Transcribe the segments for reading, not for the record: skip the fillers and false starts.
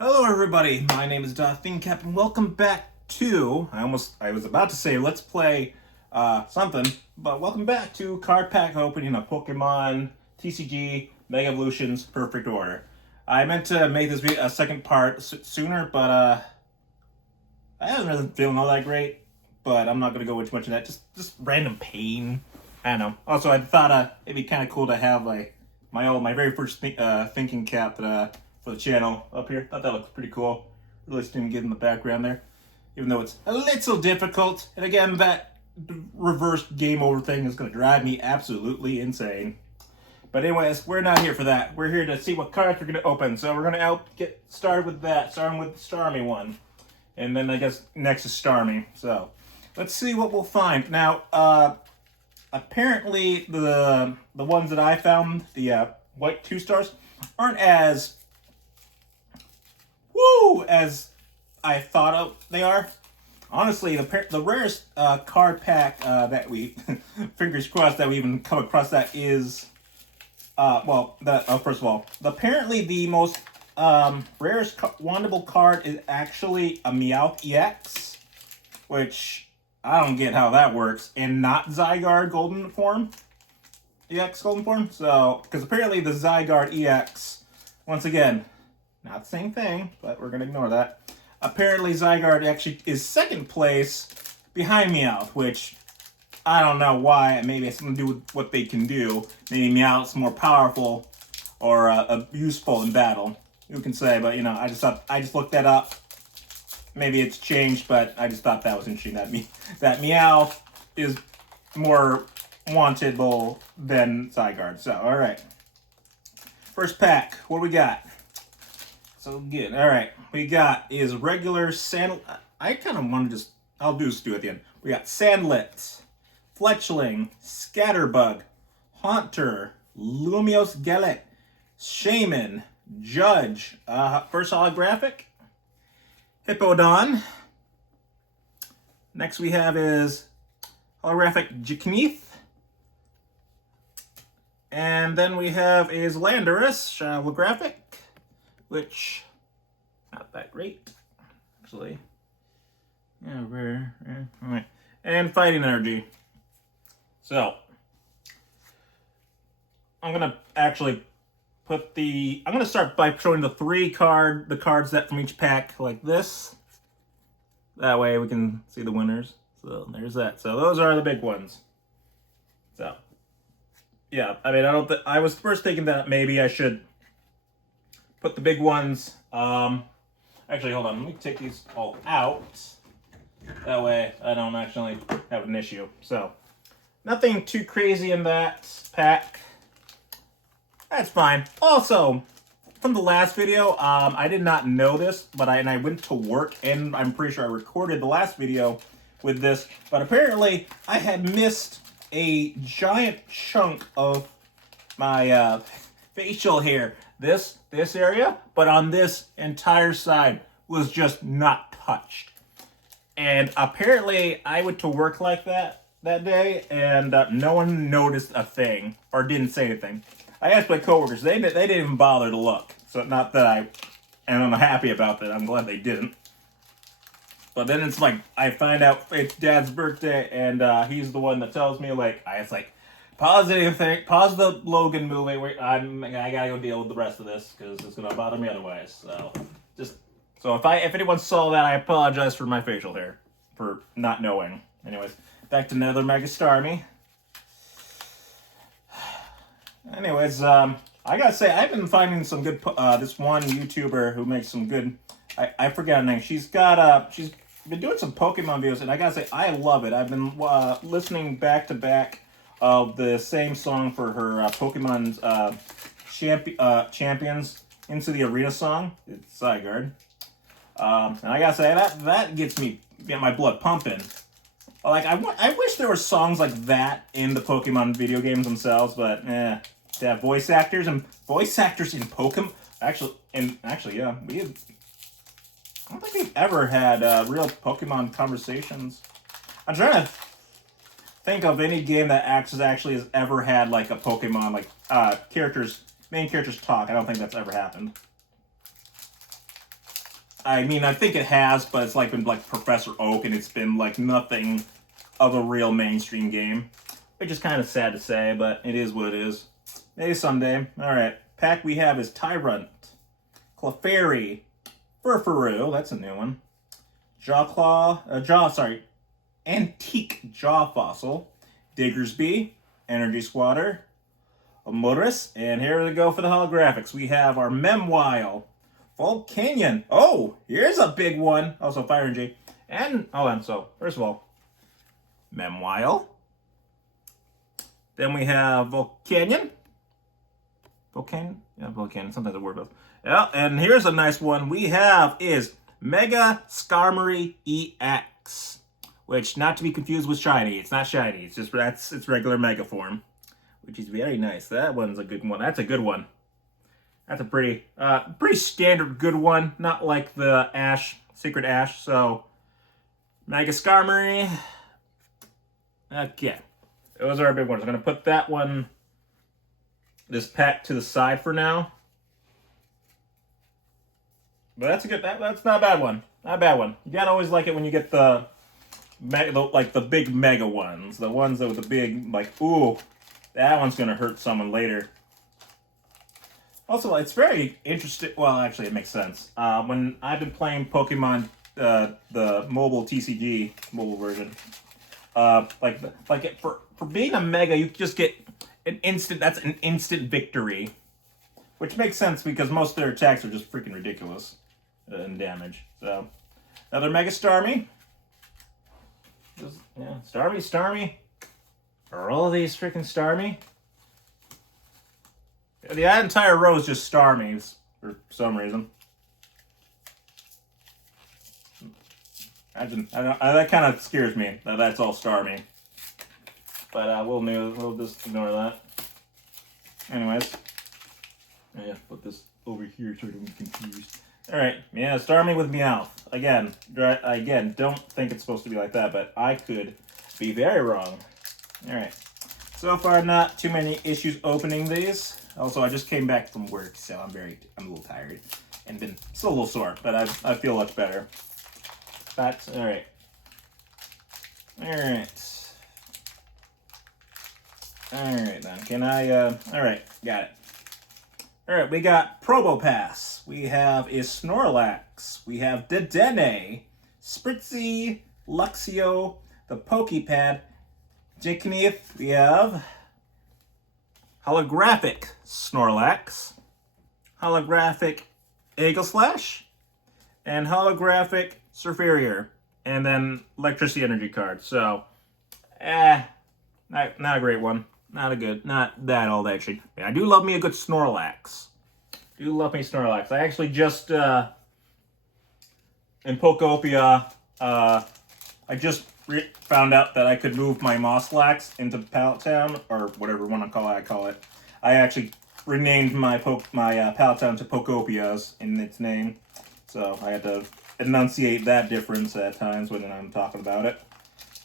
Hello everybody, my name is ThinkCap and welcome back to, I was about to say let's play something, but welcome back to card pack opening of Pokemon TCG Mega Evolutions Perfect Order. I meant to make this video a second part sooner, but I haven't really feeling all that great, but I'm not going to go into much of that, just random pain. I don't know. Also, I thought it'd be kind of cool to have like my very first thinking cap for the channel up here. Thought that looked pretty cool. Really didn't get in the background there, even though it's a little difficult. And again, that reverse game over thing is going to drive me absolutely insane. But anyways, we're not here for that. We're here to see what cards we're going to open. So we're going to get started with that, starting with the Starmie one. And then I guess next is Starmie. So let's see what we'll find. Now, apparently the ones that I found, the white 2 stars, aren't as as I thought they are. Honestly, the rarest card pack that we, fingers crossed that we even come across that is, first of all, apparently the most rarest wandable card is actually a Meowth EX, which I don't get how that works, and not Zygarde Golden Form. EX Golden Form? So, because apparently the Zygarde EX, once again, not the same thing, but we're going to ignore that. Apparently Zygarde actually is second place behind Meowth, which I don't know why. Maybe it's something to do with what they can do. Maybe Meowth's more powerful or useful in battle. Who can say? But, you know, I just looked that up. Maybe it's changed, but I just thought that was interesting. That Meowth is more wantedable than Zygarde. So, all right. First pack. What do we got? So good. All right. We got is regular sand. I kind of want to just. I'll do it at the end. We got Sandlit, Fletchling, Scatterbug, Haunter, Lumiose Gallet, Shaman, Judge. First holographic. Hippowdon. Next we have is holographic Jacqueminith. And then we have is Landorus, holographic, which not that great, actually. Yeah, rare. All right. And Fighting Energy. So I'm gonna actually put the. I'm gonna start by showing the cards that from each pack like this. That way we can see the winners. So there's that. So those are the big ones. So yeah, I mean, I was first thinking that maybe I should put the big ones. Actually, hold on. Let me take these all out. That way I don't actually have an issue. So nothing too crazy in that pack. That's fine. Also, from the last video, I did not know this, but I went to work and I'm pretty sure I recorded the last video with this, but apparently I had missed a giant chunk of my facial hair. This area, but on this entire side was just not touched. And apparently I went to work like that day, and no one noticed a thing or didn't say anything. I asked my coworkers; they didn't even bother to look. So not that I'm happy about that. I'm glad they didn't. But then it's like I find out it's Dad's birthday, and he's the one that tells me it's like pause anything, pause the Logan movie. Wait, I gotta go deal with the rest of this because it's gonna bother me otherwise. So if anyone saw that, I apologize for my facial hair for not knowing. Anyways, back to another Mega Starmie. Anyways, I gotta say I've been finding some good. This one YouTuber who makes some good. I forget her name. She's been doing some Pokemon videos, and I gotta say I love it. I've been listening back to back of the same song for her Pokemon's Champions Into the Arena song. It's Zygarde. And I gotta say that gets my blood pumping. Like I wish there were songs like that in the Pokemon video games themselves, but to have voice actors in Pokemon. Actually, yeah, I don't think we've ever had real Pokemon conversations. I'm trying to think of any game that actually has ever had like a Pokemon main characters talk. I don't think that's ever happened. I mean, I think it has, but it's like been like Professor Oak, and it's been like nothing of a real mainstream game, which is kind of sad to say, but it is what it is. Maybe someday. All right, pack we have is Tyrant, Clefairy, Furfuroo, that's a new one, Antique Jaw Fossil, Diggersby, Energy Squatter, Amoris, and here we go for the holographics. We have our Memoile, Volcanion. Oh, here's a big one. Also Fire Energy. And, so, first of all, Memoile. Then we have Volcanion. Yeah, Volcanion, sometimes I word both. Yeah, and here's a nice one we have is Mega Skarmory EX. Which, not to be confused with shiny. It's not shiny. It's just, that's its regular Mega form. Which is very nice. That one's a good one. That's a good one. That's a pretty standard good one. Not like the Ash, Secret Ash. So, Mega Skarmory. Okay. Those are our big ones. I'm going to put that one, this pack, to the side for now. But that's a good, that's not a bad one. Not a bad one. You gotta always like it when you get the big mega ones. The ones that with the big, like, ooh, that one's gonna hurt someone later. Also, it's very interesting. Well, actually, it makes sense. When I've been playing Pokemon, the mobile TCG mobile version, for being a mega, you just get an instant. That's an instant victory, which makes sense because most of their attacks are just freaking ridiculous in damage. So, another Mega Starmie. Yeah, Starmie. Are all of these freaking Starmie? Yeah, the entire row is just Starmies for some reason. Imagine, that kind of scares me that that's all Starmie. But we'll just ignore that. Anyways, yeah, put this over here so I don't get confused. All right, yeah, Starmie with Meowth. Again, don't think it's supposed to be like that, but I could be very wrong. All right, so far not too many issues opening these. Also, I just came back from work, so I'm a little tired and been still a little sore, but I feel much better. But all right, then. Can I? All right, got it. All right, we got Probopass. We have Snorlax. We have Dedenne, Spritzy, Luxio, the Pokepad, Jicneath. We have Holographic Snorlax, Holographic Aegislash, and Holographic Surfarior, and then Electricity Energy card. So, not a great one. Not that old, actually. I do love me a good Snorlax. I actually just, in Pokopia, I just found out that I could move my Mosslax into Pallet Town, or whatever one I call it. I actually renamed my Pallet Town to Pokopias in its name. So I had to enunciate that difference at times when I'm talking about it.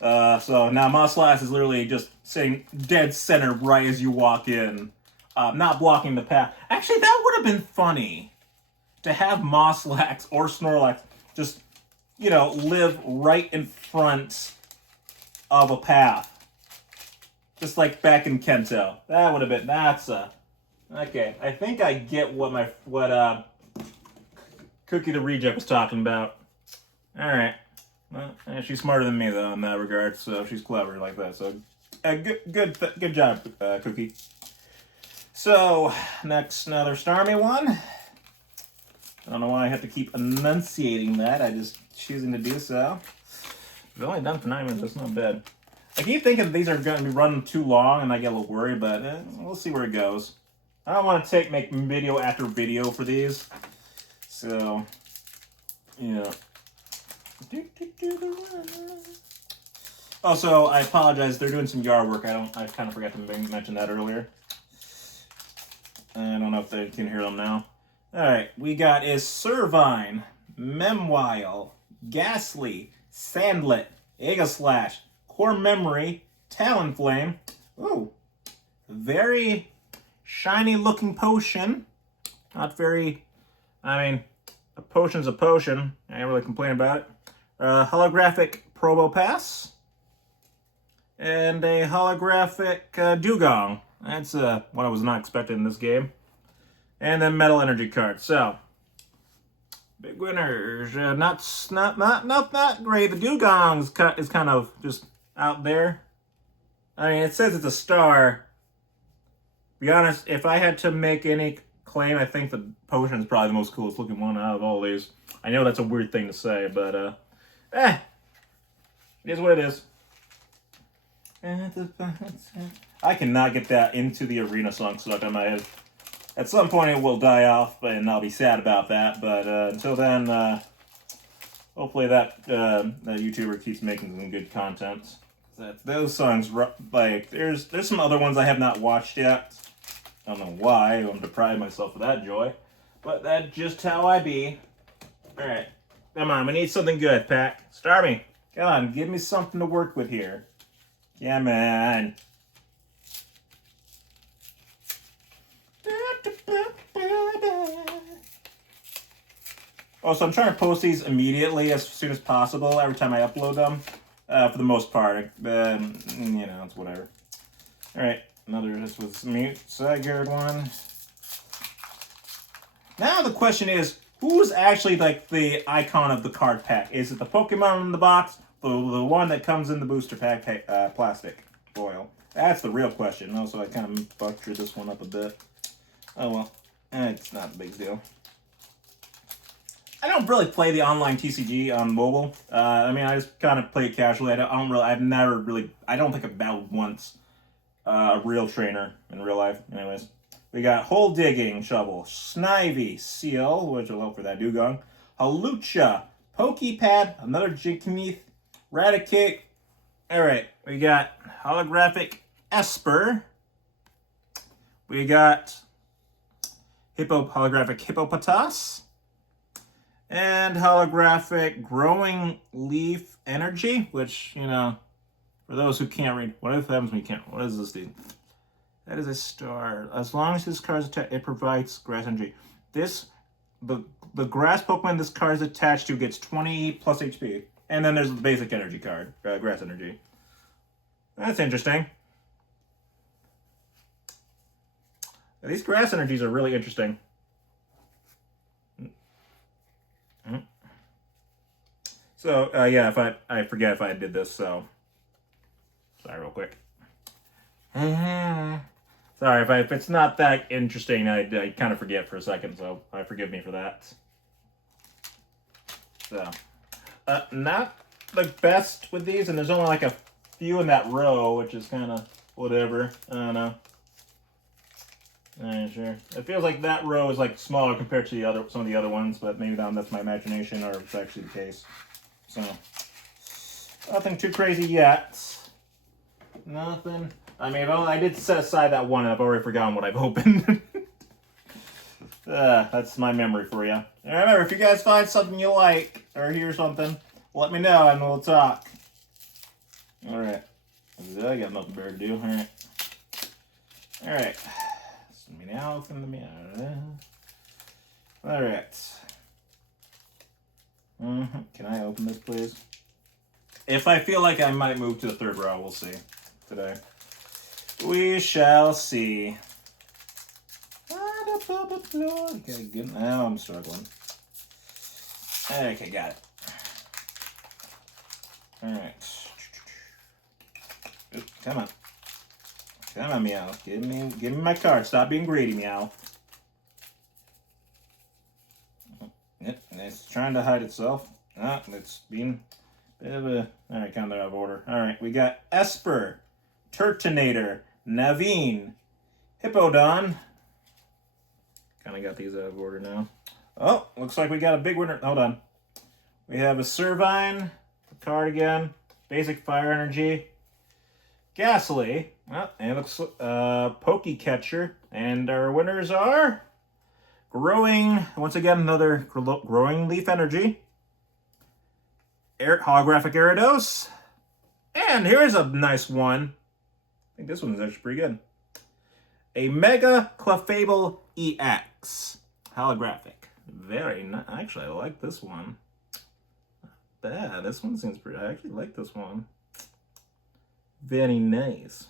So now Mosslax is literally just sitting dead center right as you walk in, not blocking the path. Actually, that would have been funny to have Mosslax or Snorlax just, live right in front of a path, just like back in Kento. That would have been okay. I think I get what Cookie the Reject was talking about. All right. Well, she's smarter than me though in that regard, so she's clever like that. So, good job, Cookie. So, next, another Starmie one. I don't know why I have to keep enunciating that. I just choosing to do so. We've only done for 9 minutes. That's not bad. I keep thinking these are going to be running too long, and I get a little worried, but we'll see where it goes. I don't want to make video after video for these, so yeah. Also, I apologize. They're doing some yard work. I kind of forgot to mention that earlier. I don't know if they can hear them now. All right, we got Servine, Memoile, Ghastly, Sandlet, Aegislash, Core Memory, Talonflame. Ooh, very shiny looking potion. Not very. I mean, A potion's a potion. I ain't really complaining about it. Holographic Probopass. And a holographic Dugong. That's what I was not expecting in this game. And then Metal Energy card. So, big winners. Not great. The Dugong is kind of just out there. I mean, it says it's a star. To be honest, if I had to make any claim, I think the potion is probably the most coolest looking one out of all these. I know that's a weird thing to say, but it is what it is. I cannot get that Into the Arena song stuck in my head. At some point it will die off, and I'll be sad about that, but until then, hopefully that YouTuber keeps making some good content. Those songs, like, there's some other ones I have not watched yet. I don't know why, I'm depriving myself of that joy, but that's just how I be. Alright, come on, we need something good, Pack. Star me. Come on, give me something to work with here. Yeah, man. Oh, so I'm trying to post these immediately as soon as possible every time I upload them. For the most part. You know, it's whatever. Alright, this was Mute Sigurd one. Now the question is, who's actually like the icon of the card pack? Is it the Pokemon in the box? The one that comes in the booster pack plastic foil? That's the real question. Also, I kind of butchered this one up a bit. Oh well, it's not a big deal. I don't really play the online TCG on mobile. I mean, I just kind of play it casually. I don't think I've battled once a real trainer in real life. Anyways, we got Hole Digging Shovel, Snivy, Seal, which will help for that Dugong, Halucha, Pokepad, another Jinkineath, Raticate. Alright, we got Holographic Esper. We got Holographic Hippopotas. And holographic Growing Leaf Energy, which, you know, for those who can't read, what happens when you can't? What does this do? That is a star. As long as this card is attached, it provides grass energy. The grass Pokemon this card is attached to gets 20 plus HP. And then there's the basic energy card, grass energy. That's interesting. These grass energies are really interesting. So, yeah, if I forget if I did this, so. Sorry, real quick. Sorry, if it's not that interesting, I kind of forget for a second, so forgive me for that. So, not the best with these, and there's only like a few in that row, which is kind of whatever. I don't know. Alright, sure. It feels like that row is like smaller compared to some of the other ones, but maybe that's my imagination, or it's actually the case. So, nothing too crazy yet. Nothing. I mean, I did set aside that one, and I've already forgotten what I've opened. That's my memory for you. And remember, if you guys find something you like, or hear something, let me know, and we'll talk. Alright. I got nothing better to do. Alright. Alright. Meow from the meow. Alright. Can I open this, please? If I feel like I might move to the third row, we'll see today. We shall see. Okay, good. Now I'm struggling. Okay, got it. Alright. Come on. Come on, Meow. Give me my card. Stop being greedy, Meow. Yep, it's trying to hide itself. It's being a bit of a... Alright, kind of out of order. Alright, we got Esper, Turtonator, Naveen, Hippowdon. Kind of got these out of order now. Oh, looks like we got a big winner. Hold on. We have a Servine, the card again, basic fire energy, Ghastly, and it looks Pokecatcher, and our winners are once again, another Growing Leaf Energy, Holographic Gyarados, and here's a nice one. I think this one's actually pretty good. A Mega Clefable EX, holographic. Very nice. Actually, I like this one. Bad. This one seems pretty. I actually like this one. Very nice.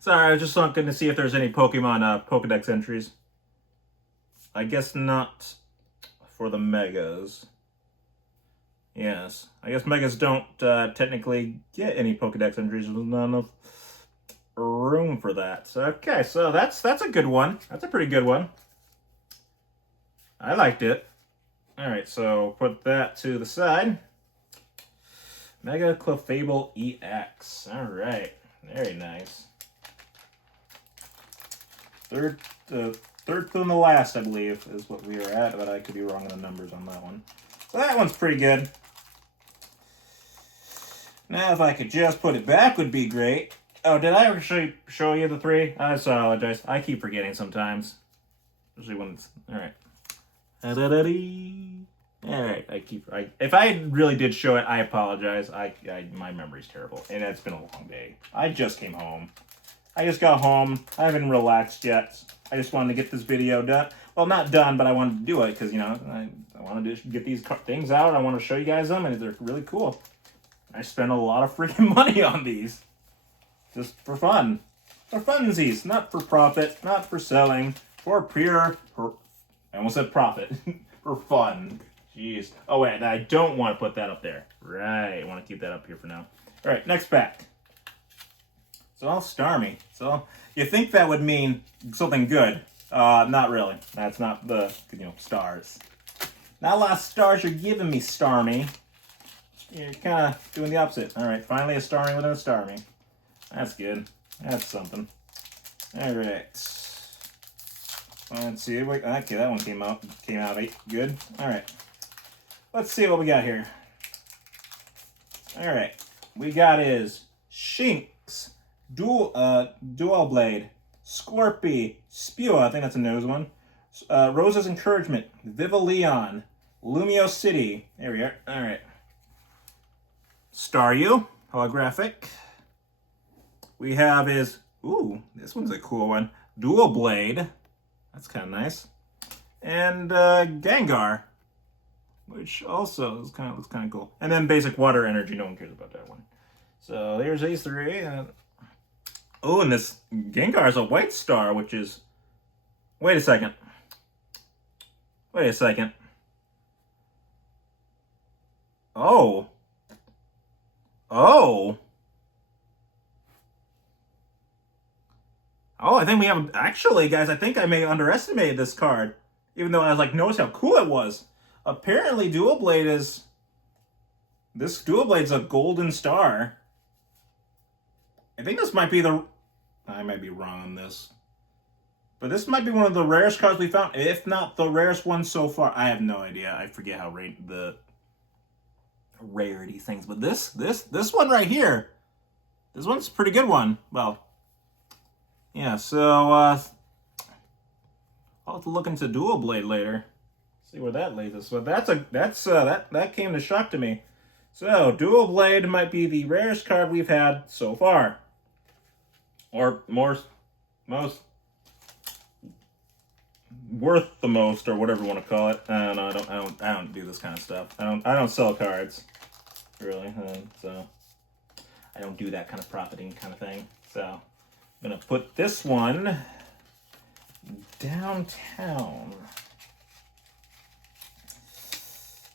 Sorry, I was just looking to see if there's any Pokemon Pokedex entries. I guess not for the Megas. Yes. I guess Megas don't technically get any Pokedex entries. There's not enough room for that. So, okay, so that's a good one. That's a pretty good one. I liked it. All right, so put that to the side. Mega Clefable EX. All right, very nice. Third from the last, I believe, is what we were at, but I could be wrong on the numbers on that one. So that one's pretty good. Now, if I could just put it back, would be great. Oh, did I actually show you the 3? I apologize. I keep forgetting sometimes. Especially when it's... Alright. Alright, if I really did show it, I apologize. My memory's terrible. And it's been a long day. I just came home. I just got home. I haven't relaxed yet. I just wanted to get this video done. Well, not done, but I wanted to do it because, you know, I wanted to get these things out. I want to show you guys them, and they're really cool. I spent a lot of freaking money on these. Just for fun. For funsies. Not for profit. Not for selling. For pure... I almost said profit. For fun. Jeez. Oh, wait. I don't want to put that up there. Right. I want to keep that up here for now. All right. Next pack. It's all Starmie. So you think that would mean something good. Not really. That's not the, stars. Not a lot of stars you're giving me, Starmie. You're kind of doing the opposite. All right, finally a Starmie within a Starmie. That's good. That's something. All right. Let's see. Okay, that one came out good. All right. Let's see what we got here. All right. We got is Shinx, Dual Blade, Scorpy, Spewa, I think that's a nose one. Rosa's Encouragement, Vivillon, Lumio City. There we are. All right. Staryu, holographic. We have is, ooh, this one's a cool one. Dual Blade. That's kind of nice. And Gengar, which also looks kind of cool. And then basic water energy. No one cares about that one. So there's these 3. Oh, and this Gengar is a white star, which is... Wait a second. Oh. Oh, I think we have... Actually, guys, I think I may have underestimated this card. Even though I was like, notice how cool it was. Apparently, Dual Blade is... This Dual Blade's a golden star. I think this might be the... I might be wrong on this. But this might be one of the rarest cards we found. If not the rarest one so far. I have no idea. I forget how the rarity things. But this one right here. This one's a pretty good one. Well... Yeah, so I'll have to look into Dual Blade later. See where that leads us. But that came to shock to me. So Dual Blade might be the rarest card we've had so far, or most worth the most, or whatever you want to call it. I don't know. I don't do this kind of stuff. I don't sell cards, really. So I don't do that kind of profiting kind of thing. So. I'm going to put this one downtown.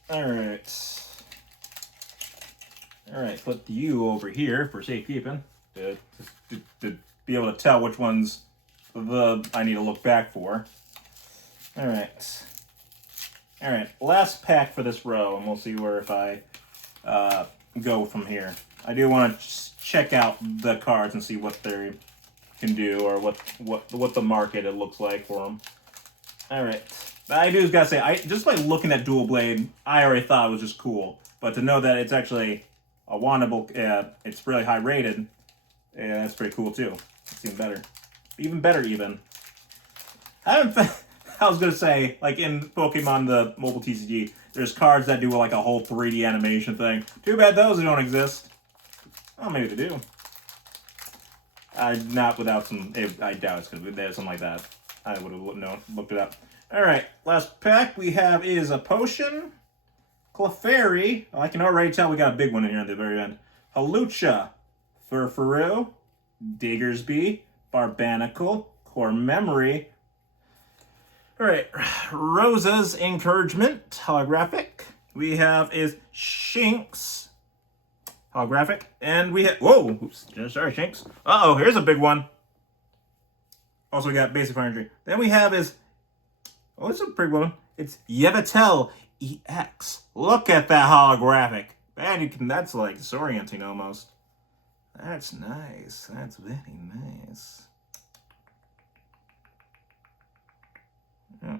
All right. Put you over here for safekeeping to be able to tell which ones I need to look back for. All right. Last pack for this row, and we'll see where if I go from here. I do want to check out the cards and see what they're can do, or what the market it looks like for them. All right, I do gotta say, just by looking at Dual Blade, I already thought it was just cool. But to know that it's actually a wandable, it's really high rated, that's pretty cool too. It's even better, even. I was gonna say, like in Pokemon the mobile TCG, there's cards that do like a whole 3D animation thing. Too bad those don't exist. Oh, maybe they do. Not without some... I doubt it's because there's something like that. I would have looked it up. All right, last pack we have is a Potion, Clefairy. I can already tell we got a big one in here at the very end. Halucha, Furfuru, Diggersby, Barbanacle, Core Memory. All right, Rosa's Encouragement, holographic. We have is Shinx, holographic. And we have, whoa, oops, sorry, Shinx. Uh-oh, here's a big one. Also, we got basic energy. Then we have is, oh, it's a pretty one. It's Yveltal EX. Look at that holographic. Man, you can, that's like disorienting almost. That's nice. That's very nice. Yeah.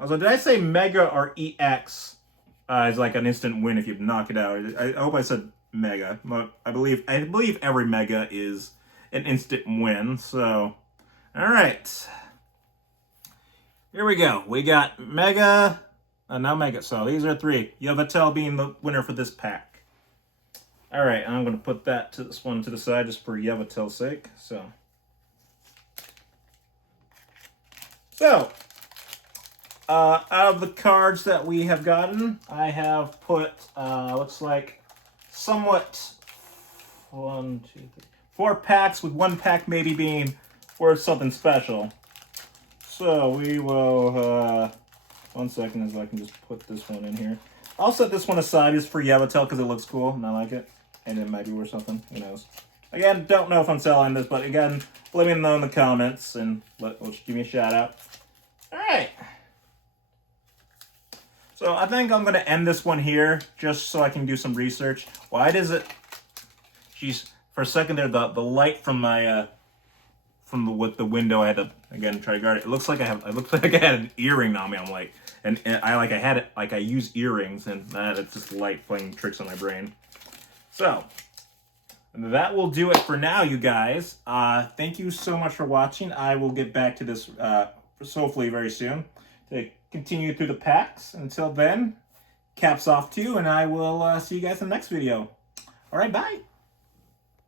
Also, did I say Mega or EX is like an instant win if you knock it out? I hope I said Mega. But I believe every Mega is an instant win. So, all right. Here we go. We got Mega, now Mega. So these are three. Yveltal being the winner for this pack. All right, I'm going to put this one to the side just for Yveltal's sake. So out of the cards that we have gotten, I have put looks like somewhat 4 packs, with 1 pack maybe being worth something special. So we will, 1 second as I can just put this one in here. I'll set this one aside just for Yveltal because it looks cool and I like it. And it might be worth something, who knows. Again, don't know if I'm selling this, but again, let me know in the comments and give me a shout out. Alright. So I think I'm going to end this one here just so I can do some research. Why does it, geez, for a second there, the light from my, with the window, I had to again try to guard it. It looks like it looks like I had an earring on me. I'm like, and I use earrings, and it's just light playing tricks on my brain. So that will do it for now, you guys. Thank you so much for watching. I will get back to this hopefully very soon to continue through the packs. Until then, caps off to you, and I will see you guys in the next video. All right, bye.